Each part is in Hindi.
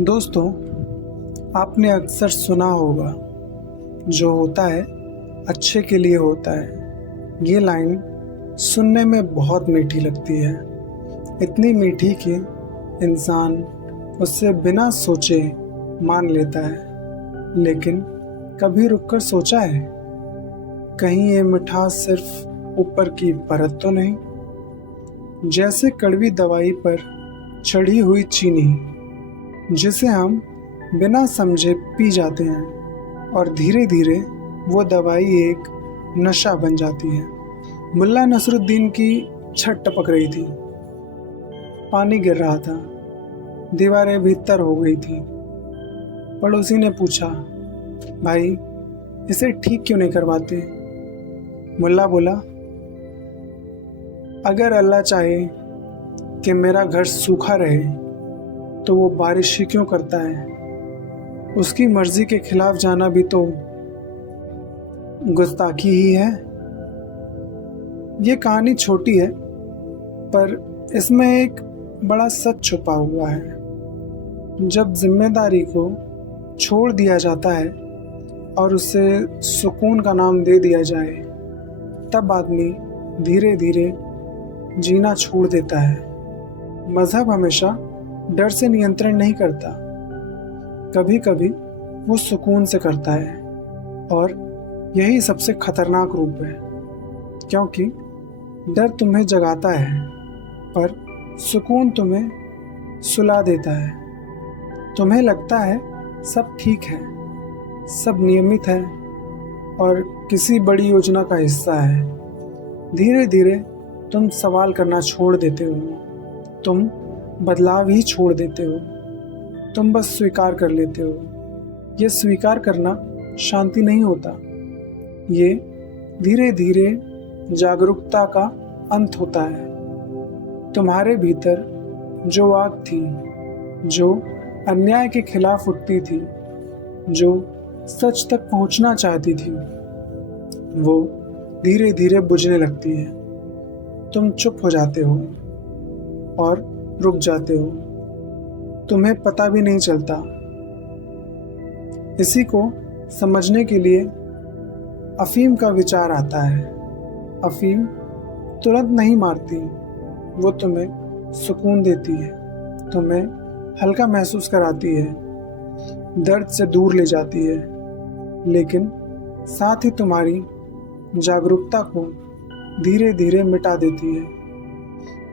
दोस्तों, आपने अक्सर सुना होगा, जो होता है अच्छे के लिए होता है। ये लाइन सुनने में बहुत मीठी लगती है, इतनी मीठी कि इंसान उससे बिना सोचे मान लेता है। लेकिन कभी रुककर सोचा है, कहीं ये मिठास सिर्फ ऊपर की परत तो नहीं? जैसे कड़वी दवाई पर चढ़ी हुई चीनी, जिसे हम बिना समझे पी जाते हैं और धीरे धीरे वो दवाई एक नशा बन जाती है। मुल्ला नसरुद्दीन की छत टपक रही थी, पानी गिर रहा था, दीवारें भीतर हो गई थी। पड़ोसी ने पूछा, भाई इसे ठीक क्यों नहीं करवाते? मुल्ला बोला, अगर अल्लाह चाहे कि मेरा घर सूखा रहे तो वो बारिश ही क्यों करता है? उसकी मर्जी के खिलाफ जाना भी तो गुस्ताखी ही है। ये कहानी छोटी है, पर इसमें एक बड़ा सच छुपा हुआ है। जब जिम्मेदारी को छोड़ दिया जाता है और उसे सुकून का नाम दे दिया जाए, तब आदमी धीरे धीरे जीना छोड़ देता है। मज़हब हमेशा डर से नियंत्रण नहीं करता, कभी कभी वो सुकून से करता है, और यही सबसे खतरनाक रूप है। क्योंकि डर तुम्हें जगाता है, पर सुकून तुम्हें सुला देता है। तुम्हें लगता है सब ठीक है, सब नियमित है और किसी बड़ी योजना का हिस्सा है। धीरे धीरे तुम सवाल करना छोड़ देते हो, तुम बदलाव ही छोड़ देते हो, तुम बस स्वीकार कर लेते हो। ये स्वीकार करना शांति नहीं होता, ये धीरे धीरे जागरूकता का अंत होता है। तुम्हारे भीतर जो आग थी, जो अन्याय के खिलाफ उठती थी, जो सच तक पहुंचना चाहती थी, वो धीरे धीरे बुझने लगती है। तुम चुप हो जाते हो और रुक जाते हो, तुम्हें पता भी नहीं चलता। इसी को समझने के लिए अफीम का विचार आता है। अफीम तुरंत नहीं मारती, वो तुम्हें सुकून देती है, तुम्हें हल्का महसूस कराती है, दर्द से दूर ले जाती है, लेकिन साथ ही तुम्हारी जागरूकता को धीरे धीरे मिटा देती है।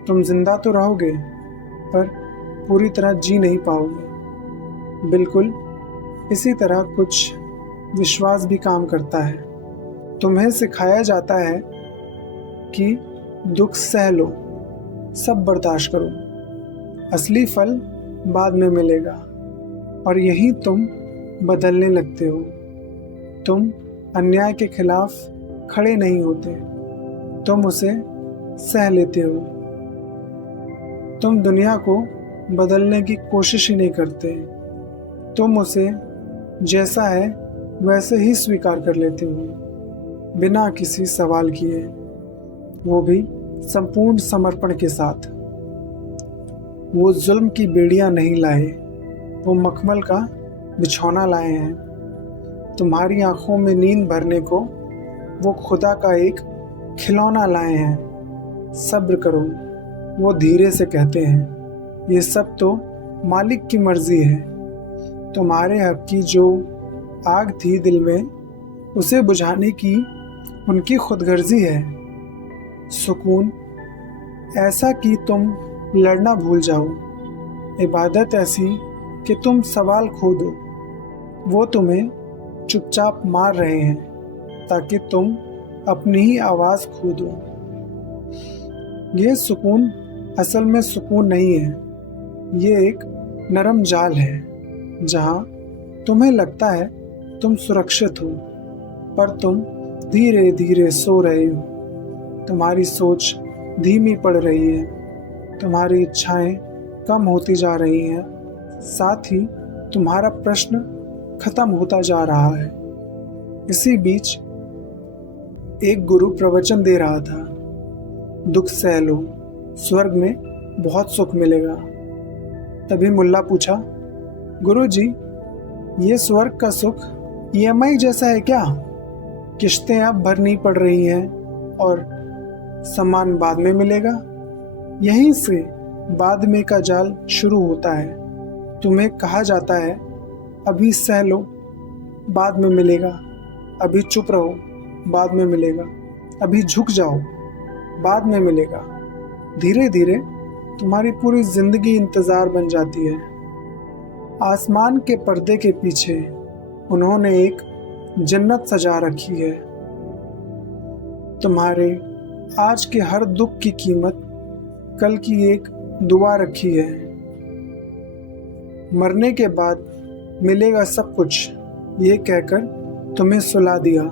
तुम जिंदा तो रहोगे, पर पूरी तरह जी नहीं पाओगे। बिल्कुल इसी तरह कुछ विश्वास भी काम करता है। तुम्हें सिखाया जाता है कि दुख सह लो, सब बर्दाश्त करो, असली फल बाद में मिलेगा, और यही तुम बदलने लगते हो। तुम अन्याय के खिलाफ खड़े नहीं होते, तुम उसे सह लेते हो। तुम दुनिया को बदलने की कोशिश ही नहीं करते, तुम उसे जैसा है वैसे ही स्वीकार कर लेते हो, बिना किसी सवाल किए, वो भी संपूर्ण समर्पण के साथ। वो जुल्म की बेड़ियां नहीं लाए, वो मखमल का बिछौना लाए हैं। तुम्हारी आंखों में नींद भरने को वो खुदा का एक खिलौना लाए हैं। सब्र करो, वो धीरे से कहते हैं। ये सब तो मालिक की मर्जी है। तुम्हारे हक की जो आग थी दिल में, उसे बुझाने की उनकी खुदगर्जी है। सुकून ऐसा कि तुम लड़ना भूल जाओ, इबादत ऐसी कि तुम सवाल खो दो। वो तुम्हें चुपचाप मार रहे हैं ताकि तुम अपनी ही आवाज़ खो दो। ये सुकून असल में सुकून नहीं है, ये एक नरम जाल है, जहाँ तुम्हें लगता है तुम सुरक्षित हो, पर तुम धीरे धीरे सो रहे हो। तुम्हारी सोच धीमी पड़ रही है, तुम्हारी इच्छाएं कम होती जा रही हैं, साथ ही तुम्हारा प्रश्न खत्म होता जा रहा है। इसी बीच एक गुरु प्रवचन दे रहा था, दुख सह लो, स्वर्ग में बहुत सुख मिलेगा। तभी मुल्ला पूछा, गुरुजी, ये स्वर्ग का सुख ईएमआई जैसा है क्या? किश्तें अब भरनी पड़ रही हैं और सामान बाद में मिलेगा। यहीं से बाद में का जाल शुरू होता है। तुम्हें कहा जाता है अभी सह लो, बाद में मिलेगा। अभी चुप रहो, बाद में मिलेगा। अभी झुक जाओ, बाद में मिलेगा। धीरे धीरे तुम्हारी पूरी जिंदगी इंतज़ार बन जाती है। आसमान के पर्दे के पीछे उन्होंने एक जन्नत सजा रखी है। तुम्हारे आज के हर दुख की कीमत कल की एक दुआ रखी है। मरने के बाद मिलेगा सब कुछ, ये कहकर तुम्हें सुला दिया।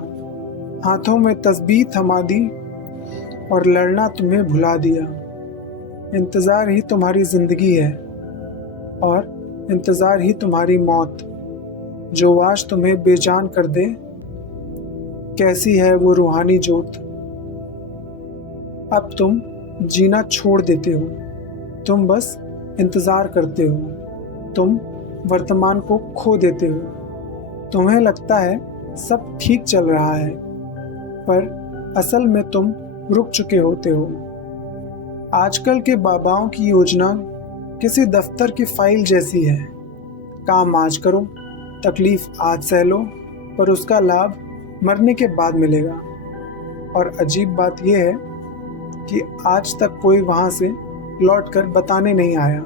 हाथों में तस्बीह थमा दी और लड़ना तुम्हें भुला दिया। इंतज़ार ही तुम्हारी ज़िंदगी है और इंतज़ार ही तुम्हारी मौत, जो आज तुम्हें बेजान कर दे। कैसी है वो रूहानी जोत। अब तुम जीना छोड़ देते हो, तुम बस इंतज़ार करते हो। तुम वर्तमान को खो देते हो। तुम्हें लगता है सब ठीक चल रहा है, पर असल में तुम रुक चुके होते हो। आजकल के बाबाओं की योजना किसी दफ्तर की फाइल जैसी है। काम आज करो, तकलीफ आज सह लो, पर उसका लाभ मरने के बाद मिलेगा। और अजीब बात यह है कि आज तक कोई वहाँ से लौटकर बताने नहीं आया।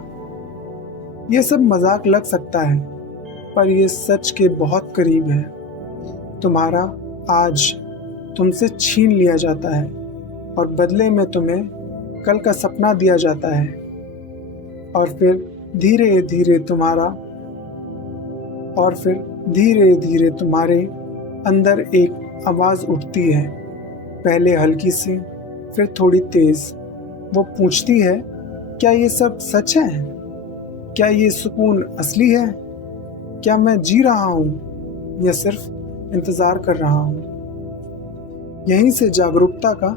ये सब मजाक लग सकता है, पर यह सच के बहुत करीब है। तुम्हारा आज तुमसे छीन लिया जाता है और बदले में तुम्हें कल का सपना दिया जाता है। और फिर धीरे धीरे तुम्हारे अंदर एक आवाज़ उठती है, पहले हल्की सी, फिर थोड़ी तेज़। वो पूछती है, क्या ये सब सच है? क्या ये सुकून असली है? क्या मैं जी रहा हूँ या सिर्फ इंतज़ार कर रहा हूँ? यहीं से जागरूकता का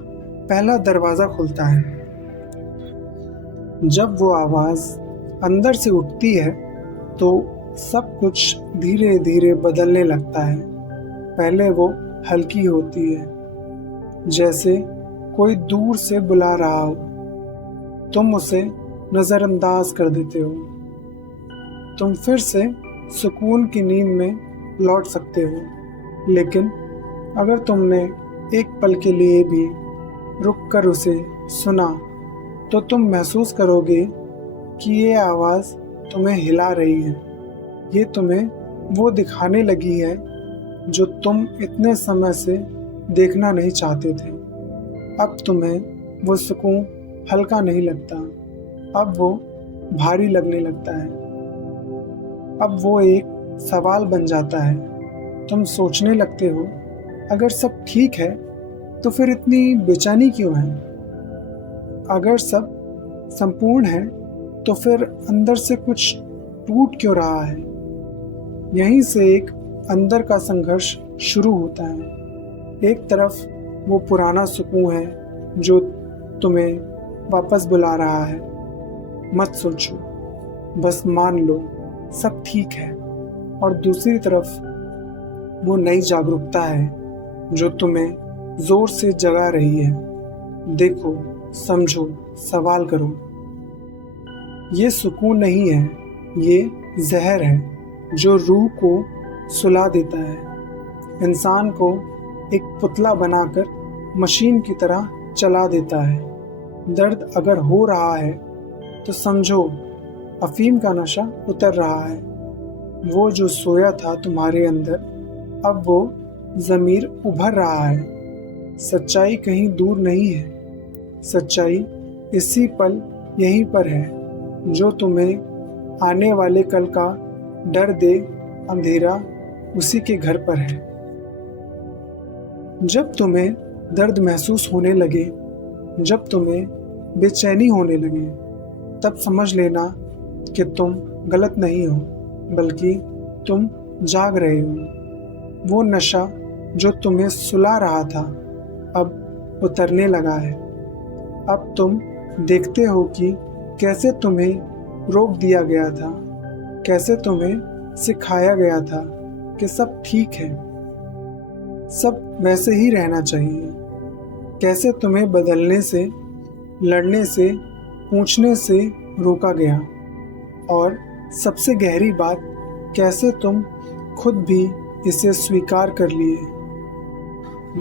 पहला दरवाज़ा खुलता है। जब वो आवाज़ अंदर से उठती है तो सब कुछ धीरे धीरे बदलने लगता है। पहले वो हल्की होती है, जैसे कोई दूर से बुला रहा हो। तुम उसे नज़रअंदाज कर देते हो। तुम फिर से सुकून की नींद में लौट सकते हो। लेकिन अगर तुमने एक पल के लिए भी रुककर उसे सुना, तो तुम महसूस करोगे कि ये आवाज़ तुम्हें हिला रही है। ये तुम्हें वो दिखाने लगी है जो तुम इतने समय से देखना नहीं चाहते थे। अब तुम्हें वो सुकून हल्का नहीं लगता, अब वो भारी लगने लगता है। अब वो एक सवाल बन जाता है। तुम सोचने लगते हो, अगर सब ठीक है तो फिर इतनी बेचैनी क्यों है? अगर सब संपूर्ण है तो फिर अंदर से कुछ टूट क्यों रहा है? यहीं से एक अंदर का संघर्ष शुरू होता है। एक तरफ वो पुराना सुकून है जो तुम्हें वापस बुला रहा है, मत सोचो, बस मान लो सब ठीक है। और दूसरी तरफ वो नई जागरूकता है जो तुम्हें जोर से जगा रही है। देखो, समझो, सवाल करो। ये सुकून नहीं है, ये जहर है जो रूह को सुला देता है, इंसान को एक पुतला बनाकर मशीन की तरह चला देता है। दर्द अगर हो रहा है तो समझो अफीम का नशा उतर रहा है। वो जो सोया था तुम्हारे अंदर, अब वो ज़मीर उभर रहा है। सच्चाई कहीं दूर नहीं है, सच्चाई इसी पल यहीं पर है, जो तुम्हें आने वाले कल का डर दे। अंधेरा उसी के घर पर है। जब तुम्हें दर्द महसूस होने लगे, जब तुम्हें बेचैनी होने लगे, तब समझ लेना कि तुम गलत नहीं हो, बल्कि तुम जाग रहे हो। वो नशा जो तुम्हें सुला रहा था अब उतरने लगा है। अब तुम देखते हो कि कैसे तुम्हें रोक दिया गया था, कैसे तुम्हें सिखाया गया था कि सब ठीक है, सब वैसे ही रहना चाहिए। कैसे तुम्हें बदलने से, लड़ने से, पूछने से रोका गया, और सबसे गहरी बात, कैसे तुम खुद भी इसे स्वीकार कर लिए।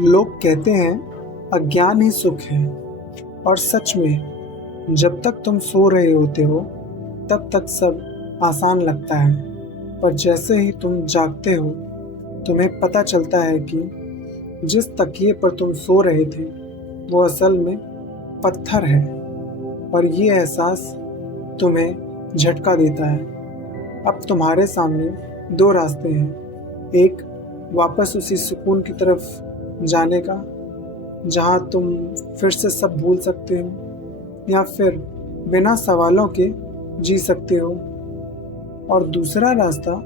लोग कहते हैं अज्ञान ही सुख है, और सच में जब तक तुम सो रहे होते हो तब तक सब आसान लगता है, पर जैसे ही तुम जागते हो तुम्हें पता चलता है कि जिस तकिए पर तुम सो रहे थे वो असल में पत्थर है, और ये एहसास तुम्हें झटका देता है। अब तुम्हारे सामने दो रास्ते हैं, एक वापस उसी सुकून की तरफ जाने का जहाँ तुम फिर से सब भूल सकते हो, या फिर बिना सवालों के जी सकते हो, और दूसरा रास्ता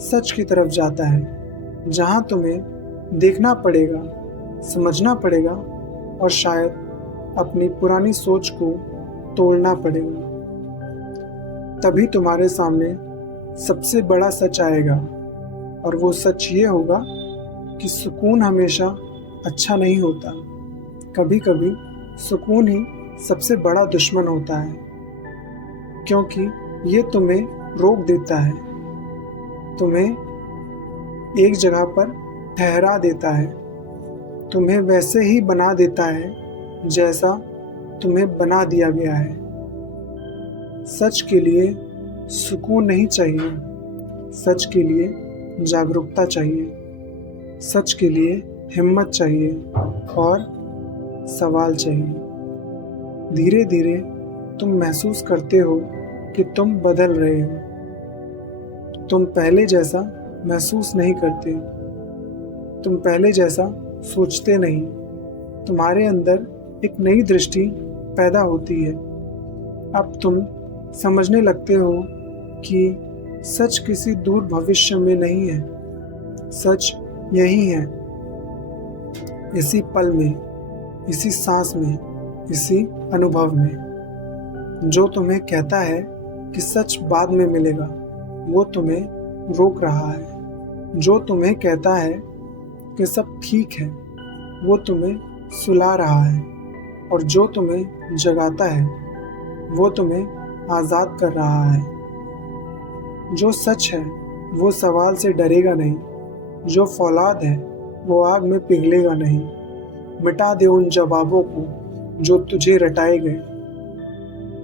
सच की तरफ जाता है जहाँ तुम्हें देखना पड़ेगा, समझना पड़ेगा, और शायद अपनी पुरानी सोच को तोड़ना पड़ेगा। तभी तुम्हारे सामने सबसे बड़ा सच आएगा, और वो सच ये होगा कि सुकून हमेशा अच्छा नहीं होता। कभी कभी सुकून ही सबसे बड़ा दुश्मन होता है, क्योंकि ये तुम्हें रोक देता है, तुम्हें एक जगह पर ठहरा देता है, तुम्हें वैसे ही बना देता है जैसा तुम्हें बना दिया गया है। सच के लिए सुकून नहीं चाहिए, सच के लिए जागरूकता चाहिए, सच के लिए हिम्मत चाहिए, और सवाल चाहिए। धीरे धीरे तुम महसूस करते हो कि तुम बदल रहे हो। तुम पहले जैसा महसूस नहीं करते, तुम पहले जैसा सोचते नहीं, तुम्हारे अंदर एक नई दृष्टि पैदा होती है। अब तुम समझने लगते हो कि सच किसी दूर भविष्य में नहीं है, सच यही है, इसी पल में, इसी सांस में, इसी अनुभव में। जो तुम्हें कहता है कि सच बाद में मिलेगा वो तुम्हें रोक रहा है। जो तुम्हें कहता है कि सब ठीक है वो तुम्हें सुला रहा है, और जो तुम्हें जगाता है वो तुम्हें आज़ाद कर रहा है। जो सच है वो सवाल से डरेगा नहीं, जो फौलाद है वो आग में पिघलेगा नहीं। मिटा दे उन जवाबों को जो तुझे रटाए गए,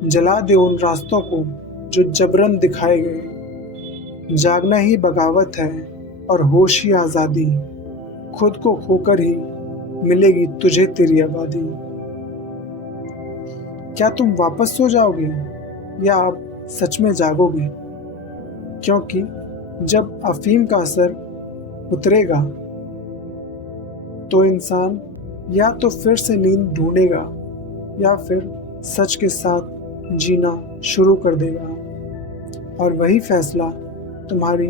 जला दे उन रास्तों को जो जबरन दिखाए गए। जागना ही बगावत है और होश ही आज़ादी, खुद को खोकर ही मिलेगी तुझे तेरी आबादी। क्या तुम वापस सो जाओगे या आप सच में जागोगे? क्योंकि जब अफीम का असर उतरेगा तो इंसान या तो फिर से नींद ढूंढेगा या फिर सच के साथ जीना शुरू कर देगा, और वही फैसला तुम्हारी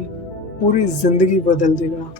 पूरी जिंदगी बदल देगा।